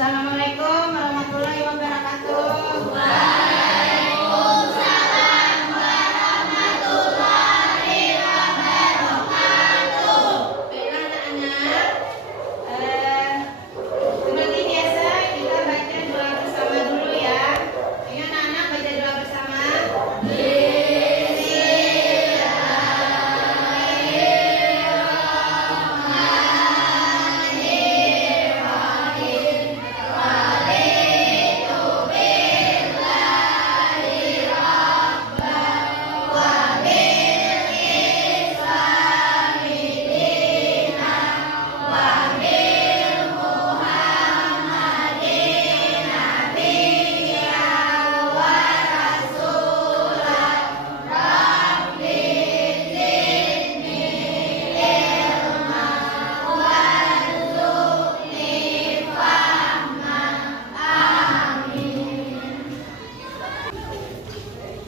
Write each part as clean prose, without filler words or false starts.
Assalamualaikum warahmatullahi wabarakatuh. Waalaikumsalam warahmatullahi wabarakatuh. Baiklah anak-anak, seperti biasa kita baca doa bersama dulu ya. Ayo anak-anak baca doa bersama.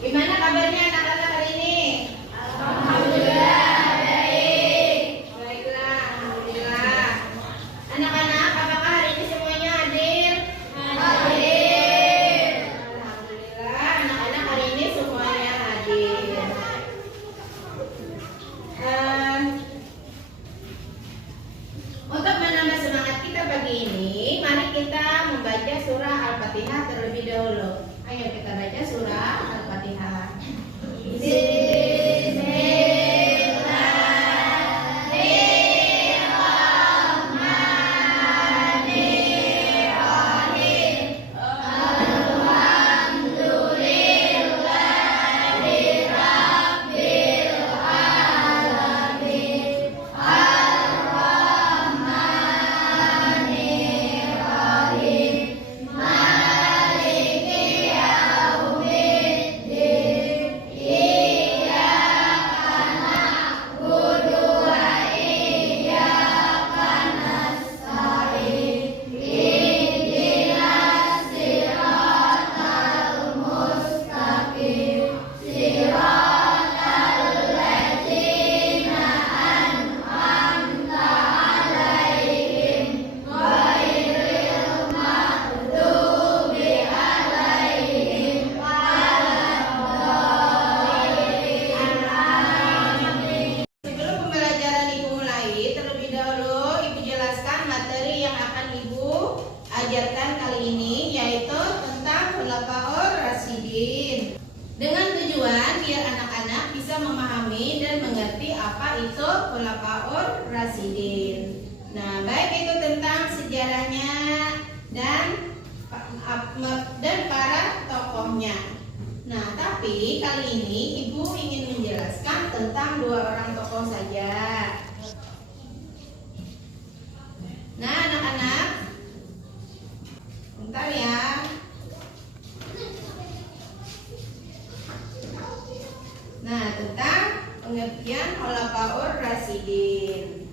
Gimana kabarnya anak-anak hari ini? Alhamdulillah baik. Baiklah, alhamdulillah. Anak-anak, apakah hari ini semuanya hadir? Hadir. Alhamdulillah, anak-anak hari ini semuanya hadir. Untuk menambah semangat kita pagi ini, mari kita membaca surah Al-Fatihah terlebih dahulu. Ayo kita baca surah Al-Fatihah. Sebelum pembelajaran Ibu mulai, terlebih dahulu Ibu jelaskan materi yang akan Ibu ajarkan kali ini, yaitu tentang Khulafaur Rasyidin. Dengan tujuan biar anak-anak bisa memahami dan mengerti apa itu Khulafaur Rasyidin. Nah, baik itu tentang sejarahnya dan para tokohnya. Nah, tapi kali ini Ibu ingin menjelaskan tentang dua orang tokoh saja. Nah, anak-anak, bentar ya. Nah, tentang pengertian Khulafaur Rasyidin.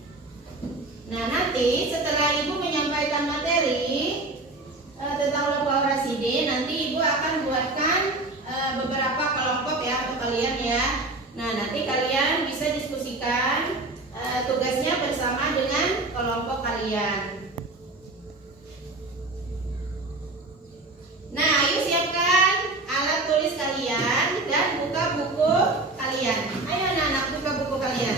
Nah, nanti setelah Ibu menyampaikan materi tentang Khulafaur Rasyidin, nanti Ibu akan buatkan beberapa kelompok ya untuk kalian ya. Nah, nanti kalian bisa diskusikan tugasnya bersama dengan kelompok kalian. Nah, ayo siapkan alat tulis kalian dan buka buku kalian. Ayo anak-anak, buka buku kalian.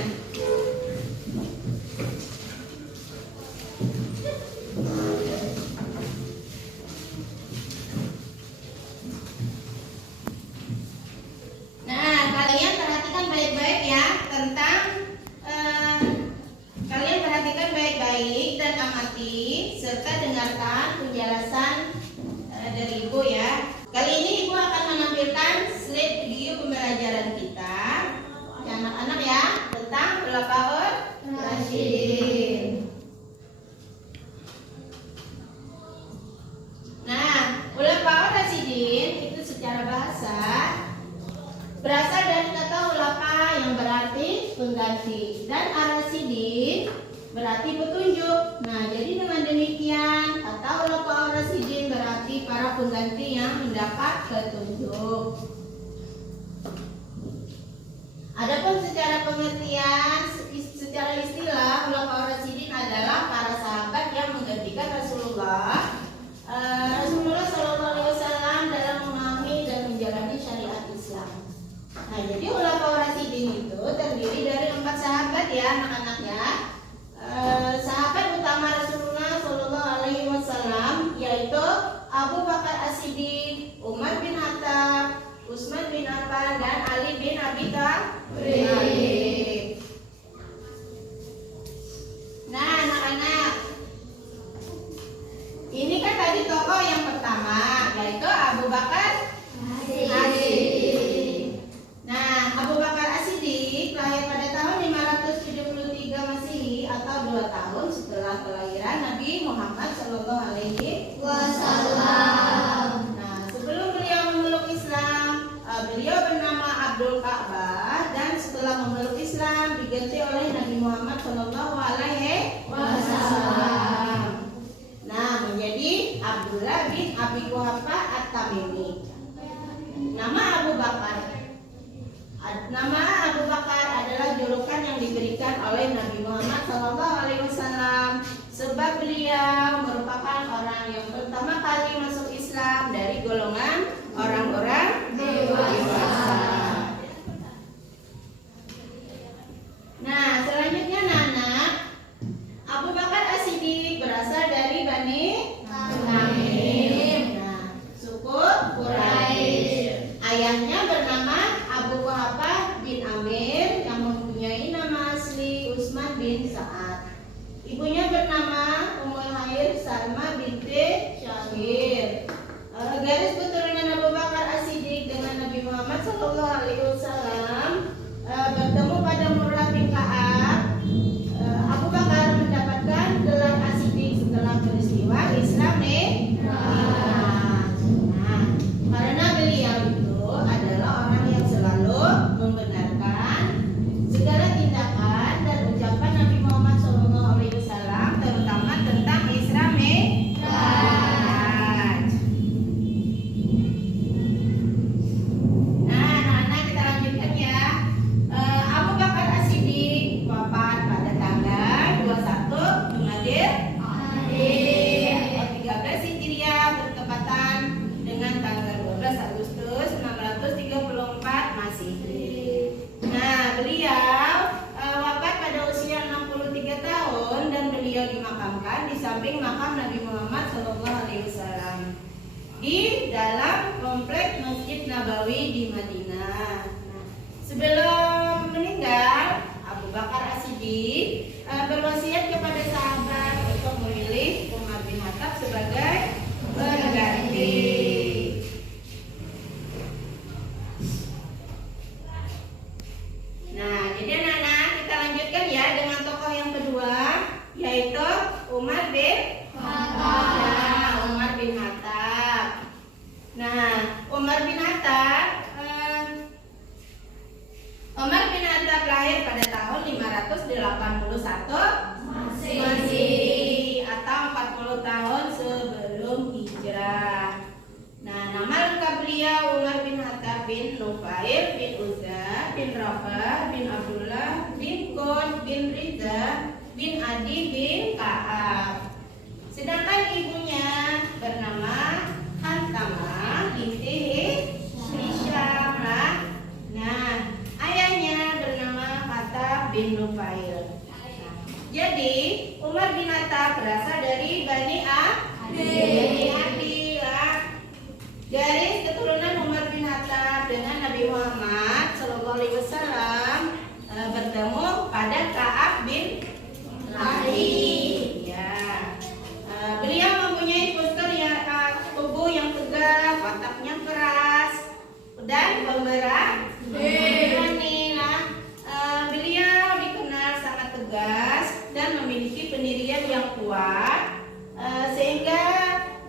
Nah, kalian perhatikan baik-baik ya tentang kalian perhatikan baik-baik dan amati serta dengarkan penjelasan dari Ibu ya. Kali ini Ibu akan menampilkan slide video pembelajaran kita ya anak-anak ya tentang Khulafaur Rasyidin. Nah, Khulafaur Rasyidin itu secara bahasa berasal dari kata khulafa yang berarti pengganti dan ar-rasyidin berarti petunjuk. Nah, jadi dengan demikian kata Khulafaur Rasyidin berarti para pengganti yang mendapat petunjuk. Adapun secara pengertian, secara istilah Khulafaur Rasyidin adalah para sahabat yang menggantikan Rasulullah Abi Thalib. Nah, anak-anak, ini kan tadi tokoh yang pertama, yaitu Abu Bakar As-Siddiq. Nah, Abu Bakar As-Siddiq lahir pada tahun 573 Masehi atau 2 tahun setelah kelahiran Nabi Muhammad SAW. Nah, sebelum beliau memeluk Islam, beliau bernama Abdul Ka'bah, dan setelah memeluk Islam diganti oleh Nabi Muhammad SAW. Nah, menjadi Abdullah bin Abi Quhafa At-Tamimi. Nama Abu Bakar adalah julukan yang diberikan oleh Nabi Muhammad SAW, sebab beliau merupakan orang yang pertama kali masuk Islam dari golongan orang-orang dewasa. Nah, selanjutnya Nana, Abu Bakar As-Siddiq berasal dari Bani Tamim. Nah, suku Quraisy. Ayahnya bernama Abu Quhafa bin Amir yang mempunyai nama asli Utsman bin Sa'ad. Ibunya bernama Ummul Khair Salma binti Syakir. Garis keturunan Abu Bakar As-Siddiq dengan Nabi Muhammad SAW bertemu pada Murrah bin Ka'ab. Abu Bakar mendapatkan gelar As-Siddiq setelah peristiwa Isra Mi'raj. Nah, karena beliau itu adalah orang yang selalu membenarkan segala tindakan dan ucapan Nabi Muhammad SAW, terutama tentang Isra Mi'raj. Nah, anak-anak, kita lanjutkan ya. Abu Bakar As-Siddiq wafat pada tanggal 21 Jumadil Akhir 13 Hijriah, bertepatan dengan tanggal 12 Agustus 634 Masehi. Nah, beliau wafat pada usia 63 tahun dan beliau dimakamkan di samping makam Nabi Muhammad SAW di dalam komplek Masjid Nabawi di Madinah. Nah, sebelum meninggal, Abu Bakar As-Siddiq berwasiat kepada sahabat untuk memilih Umar bin Khattab sebagai pengganti. Nah, jadi anak-anak, kita lanjutkan ya dengan tokoh yang kedua, yaitu Umar bin Khattab. Umar bin Khattab. Nah, Umar bin Khattab lahir pada tahun 581 Masehi atau 40 tahun sebelum hijrah. Nah, nama lengkap beliau Umar bin Khattab bin Nufail bin Uzza bin Rafa bin Abdullah bin Qud bin Riza bin Adi bin Ka'ab. Sedangkan ibunya bernama Hantamah binti Hisham. Nah, ayahnya bernama Khattab bin Nufail. Jadi Umar bin Khattab berasal dari Bani Adi. Garis keturunan Umar bin Khattab dengan Nabi Muhammad SAW bertemu pada Ka'ab bin Malik. Ya. Beliau mempunyai tubuh yang tegap, wataknya keras dan pemberani. Beliau dikenal sangat tegas dan memiliki pendirian yang kuat, sehingga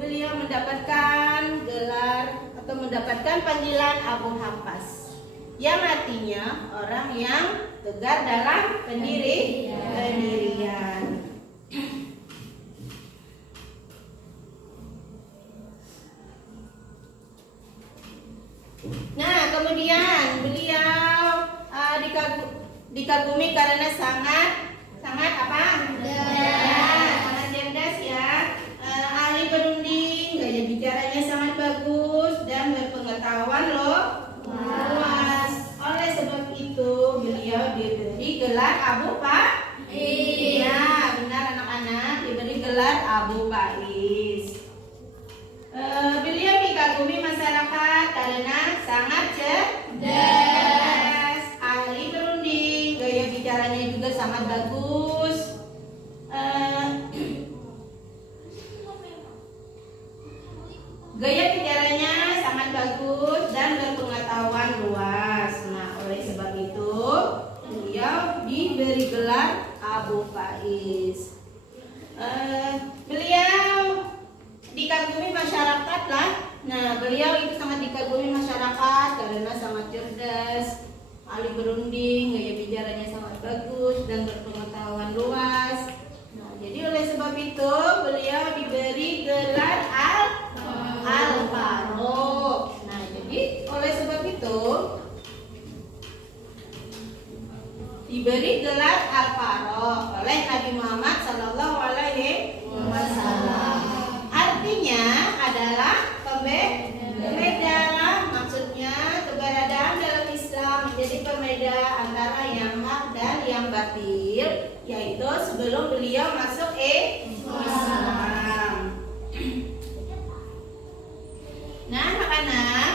beliau mendapatkan gelar atau mendapatkan panggilan Abu Hafs, yang artinya orang yang tegar dalam pendirian. Nah, kemudian beliau dikagumi karena sangat apa? Sangat cerdas ya. Ahli berunding, gaya bicaranya sangat bagus dan berpengetahuan luas. Oleh sebab itu beliau diberi gelar Abu Fahim. Faiz. Beliau dikagumi masyarakat lah. Nah, beliau itu sangat dikagumi masyarakat karena sangat cerdas, ahli berunding, gaya bicaranya sangat bagus dan berpengetahuan luas. Nah, jadi oleh sebab itu beliau diberi gelar Al-Faruq. Nah, jadi oleh sebab itu diberi gelar Al-Faruq oleh Nabi Muhammad Sallallahu Alaihi Wasallam. Artinya adalah pembeda lah, maksudnya keberadaan dalam Islam menjadi pembeda antara yang hak dan yang batil, yaitu sebelum beliau masuk Islam. Nah, anak-anak,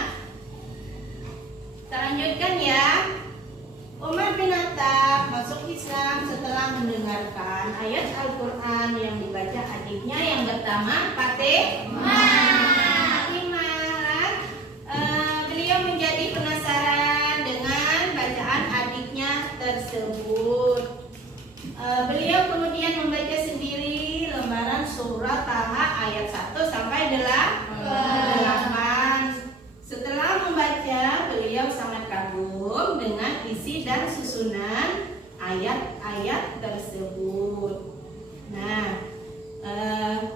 kita lanjutkan ya. Umar bin Khattab masuk Islam setelah mendengarkan ayat Al-Quran yang dibaca adiknya yang pertama Fatimah. Beliau menjadi penasaran dengan bacaan adiknya tersebut. Beliau kemudian membaca sendiri lembaran surat Taha ayat 1 sampai 8. Setelah membaca, beliau sangat kagum dengan isi dan susunan ayat-ayat tersebut. Nah,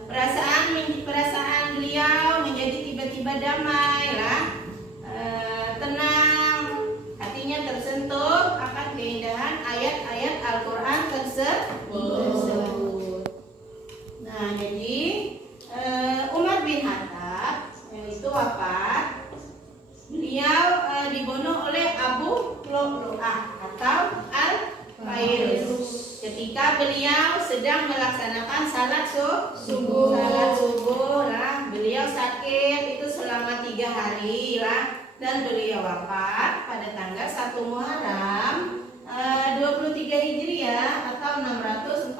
perasaan beliau menjadi tiba-tiba damai lah, tenang, hatinya tersentuh akan keindahan ayat-ayat Al-Quran tersebut. Nah, jadi Umar bin Khattab itu wafat. Beliau dibunuh oleh Abu Lu'lu'ah atau Al-Fairuz ketika beliau sedang melaksanakan salat subuh. Lah, beliau sakit itu selama 3 hari lah, dan beliau wafat pada tanggal 1 Muharram 23 Hijriah atau 644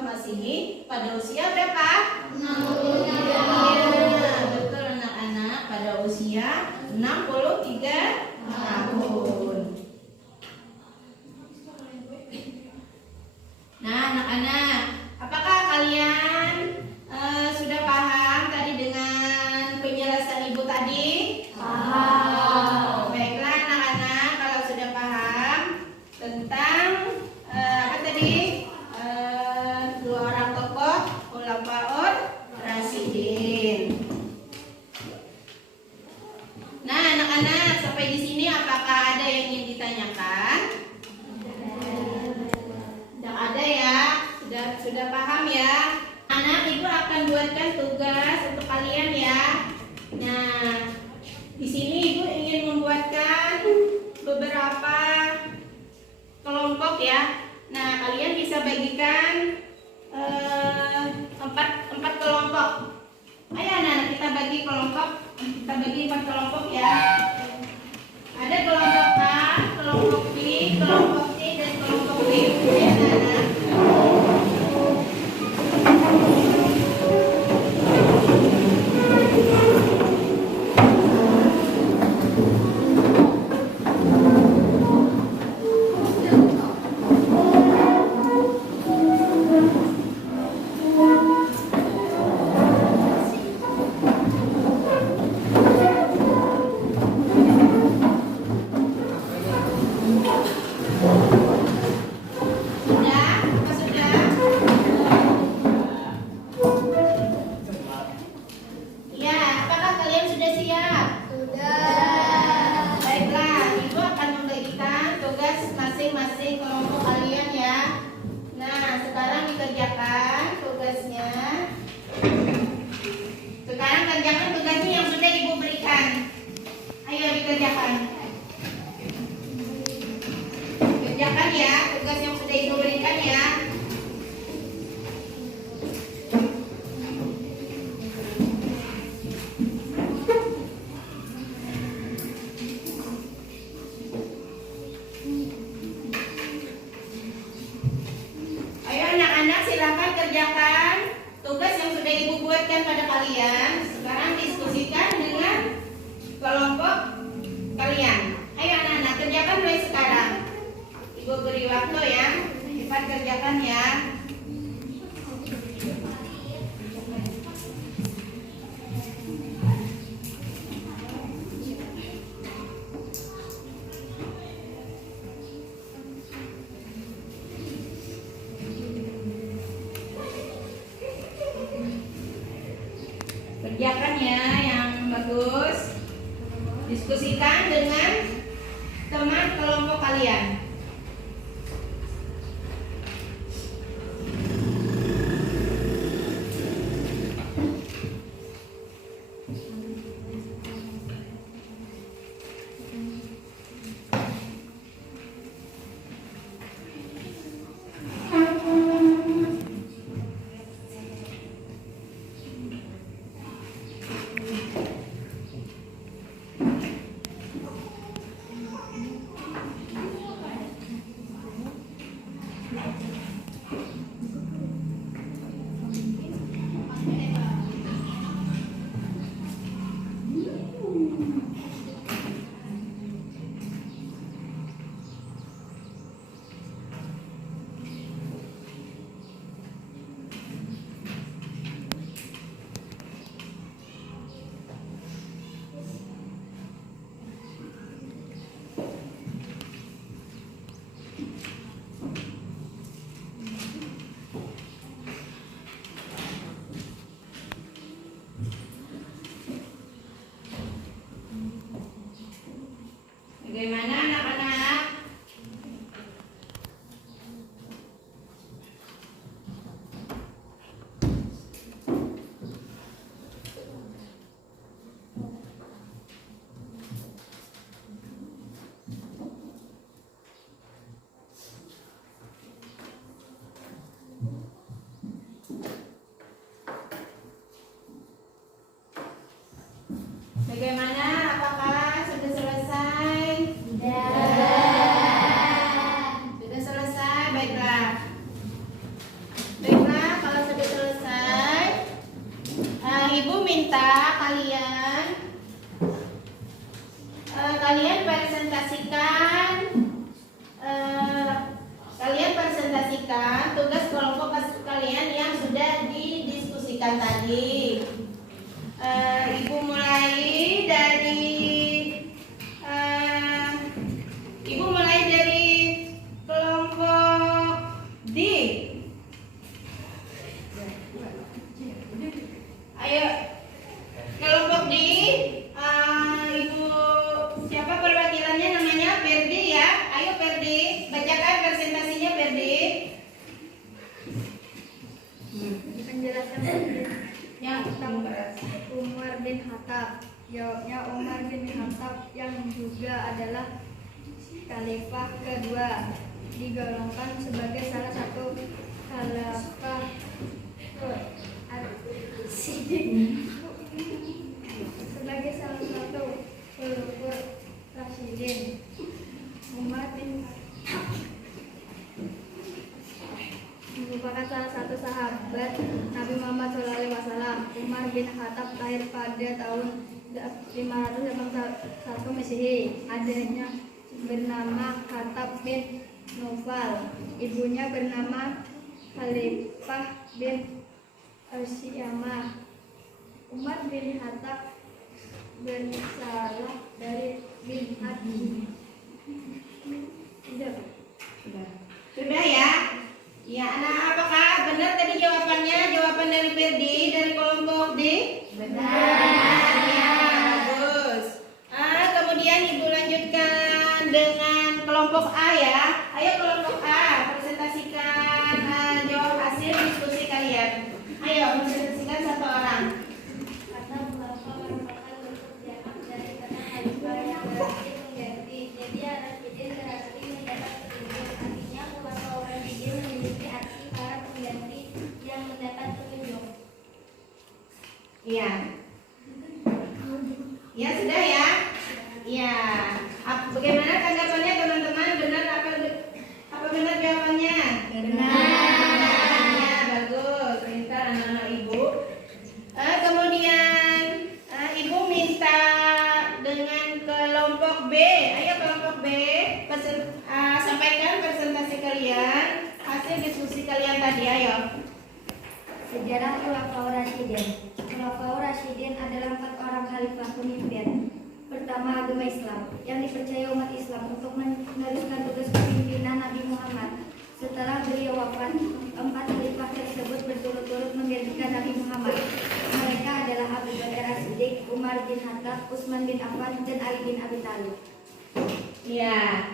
Masehi pada usia berapa? 63. Betul anak-anak, pada usia 63 tahun. Nah, anak-anak, apakah kalian sudah paham tadi dengan penjelasan ibu tadi? Paham. Baiklah anak-anak, kalau sudah paham tentang apa tadi? 2 orang tokoh Khulafaur Rasyidin. Nah, anak-anak, sampai di sini apakah ada yang ingin ditanyakan? Tidak ada ya, sudah paham ya. Anak, ibu akan buatkan tugas untuk kalian ya. Nah, di sini ibu ingin membuatkan beberapa kelompok ya. Nah, kalian bisa bagikan 4 kelompok. Ayo anak-anak, kita bagi kelompok. Kita bagi 4 kelompok ya. Ada kelompok A, kelompok B, kelompok C, dan kelompok D. Ya anak-anak. Kerjakan ya tugas yang sudah ibu berikan ya. Ayo anak-anak, silakan kerjakan tugas yang sudah ibu buatkan pada kalian. Sekarang diskusikan dengan kelompok kalian. Ayo anak-anak, kerjakan mulai sekarang. Ibu beri waktu ya. Cepat kerjakan ya. Kerjakan ya yang bagus. Diskusikan dengan teman kelompok kalian. Bagaimana anak-anak? Bagaimana? Apakah sudah selesai? Sudah selesai, baiklah. Baiklah, kalau sudah selesai, Ibu minta kalian presentasikan tugas kelompok kalian yang sudah didiskusikan tadi. Ibu mulai dari kelompok D. Ayo, kelompok D. Ibu siapa perwakilannya, namanya Ferdi ya. Ayo Ferdi, bacakan presentasinya Ferdi. Penjelasan Yang Umar bin Khattab. Jawabnya Umar bin Khattab yang juga adalah khalifah kedua, digolongkan sebagai salah satu khalifah sebagai salah satu khulafaur rasyidin. Umar bin merupakan salah satu sahabat Nabi Muhammad SAW. Umar bin Khattab lahir pada tahun 581 Masehi. Adanya bernama Khattab bin Naufal, ibunya bernama Khalifah bin Asyamah. Umar bin Khattab bersalah dari bin Adi. Sudah ya? Ya, anak, apakah benar tadi jawabannya? Jawaban dari Ferdi dari kelompok D? Benar. Ya, bagus. Kemudian Ibu lanjutkan dengan kelompok A ya. Ayo kelompok A, presentasikan jawab hasil diskusi kalian. Ayo, presentasikan satu orang. Kata Bapak merupakan bentuk jamak dari kata khalifah yang berarti mengganti. Jadi Rasyidin berarti mendapat petunjuk. Artinya khulafaur rasyidin memiliki arti para pengganti yang mendapat petunjuk. Iya. Ya, sudah ya? Iya. Bagaimana tanggapannya teman-teman? Benar apa benar jawabannya? Benar. Ya, bagus. Pintar anak-anak Ibu. Kemudian Ibu minta dengan kelompok B. Ayo kelompok B, sampaikan presentasi kalian hasil Ayo. Sejarah Khulafaur Rasyidin. Khulafaur Rasyidin adalah 4 orang khalifah pemimpin pertama agama Islam yang dipercaya umat Islam untuk meneruskan tugas kepemimpinan Nabi Muhammad. Setelah beliau wafat, 4 khalifah tersebut berturut-turut menggantikan Nabi Muhammad. Mereka adalah Abu Bakar As-Siddiq, Umar bin Khattab, Utsman bin Affan, dan Ali bin Abi Thalib. Ya.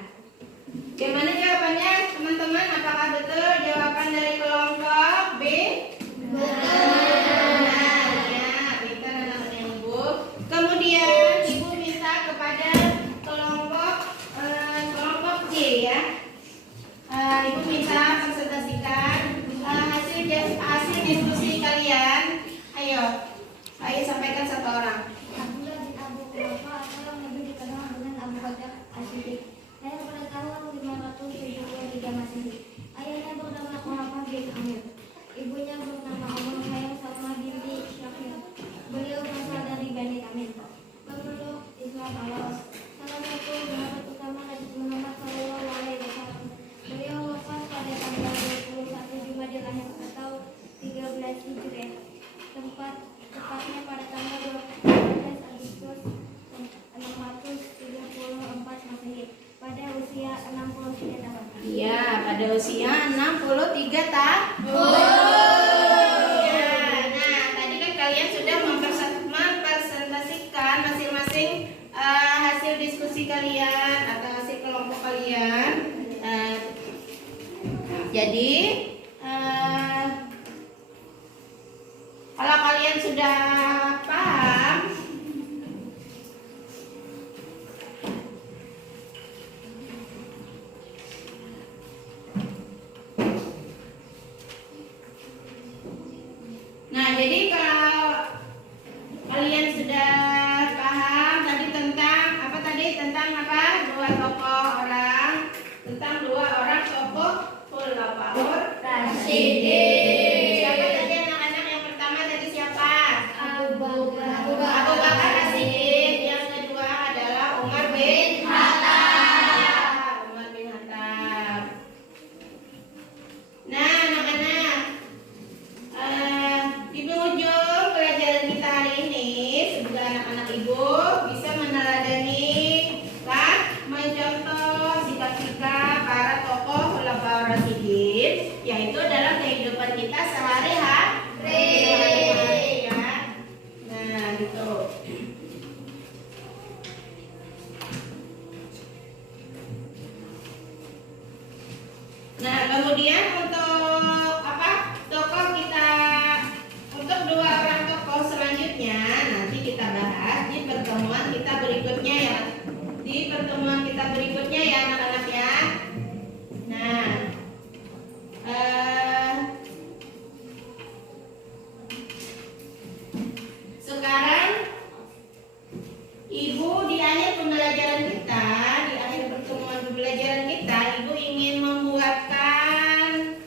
Gimana jawabannya teman-teman? Apakah betul jawaban dari kelompok B? Betul. Ya, pintar anak-anak Ibu. Kemudian Ibu minta kepada kelompok C ya. Ibu minta presentasikan hasil diskusi kalian. Ayo sampaikan satu orang. Abdullah bin Abu Quhafa atau yang lebih dikenal dengan Abu Bakar As-Siddiq. Lahir pada tahun 573 Masehi. Ayahnya bernama Quhafa bin Amir. Ibunya bernama Ummul Hayam Salmah binti Syakir. Beliau berasal dari Bani Tamim. Pemeluk Islam Allah. Salah satu sahabat utama Nabi Muhammad SAW. Beliau wafat pada tanggal 21 Jumadil Akhir atau 13 Hijriah. Tepatnya pada tanggal 12 Agustus 634 Masehi pada usia 63 tahun. Iya, pada usia 63 tahun. Ya, nah tadi kan kalian sudah mempresentasikan masing-masing hasil diskusi kalian atau hasil kelompok kalian. Jadi kalau kalian sudah paham, nah jadi kalau kalian sudah paham tadi tentang apa? Dua tokoh orang, tentang 2 orang tokoh Khulafaur Rasyidin. Siapa tadi anak-anak yang pertama tadi siapa? Abu Bakar As-Siddiq. Yang kedua adalah Umar bin Khattab. Nah, anak-anak, di penghujung pelajaran kita hari ini, semoga anak-anak Ibu bisa meneladani mencontoh sikap-sikap para tokoh Khulafaur Rasyidin, yaitu dalam kehidupan kita sehari-hari ya. Nah, gitu. Nah, kemudian untuk apa? Tokoh kita, untuk 2 orang tokoh selanjutnya nanti kita bahas di pertemuan kita berikutnya ya. Di pertemuan kita berikutnya ya anak-anak ya. Nah, sekarang Ibu di akhir pembelajaran kita, di akhir pertemuan pembelajaran kita, Ibu ingin membuatkan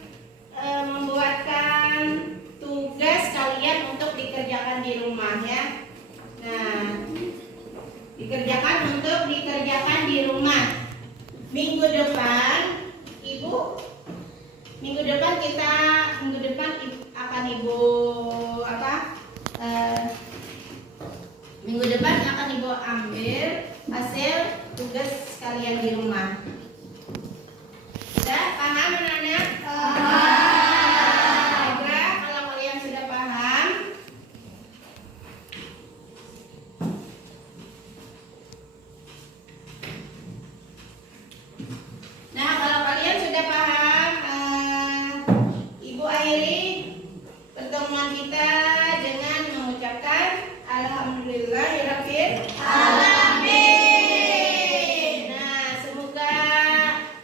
tugas kalian untuk dikerjakan di rumah ya. Nah, dikerjakan di rumah. Minggu depan akan Ibu ambil hasil tugas kalian di rumah. Sudah paham anak-anak? Baiklah, kalau kalian sudah paham, nah kalau kalian sudah paham, Ibu akhiri pertemuan kita dengan mengucapkan Alhamdulillahirabbil alamin. Nah, semoga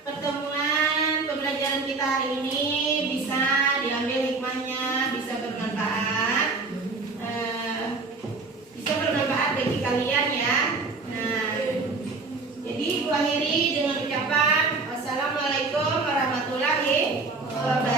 pertemuan pembelajaran kita hari ini bisa diambil hikmahnya, bisa bermanfaat bagi kalian ya. Nah, jadi Ibu akhiri dengan ucapan wassalamualaikum warahmatullahi wabarakatuh.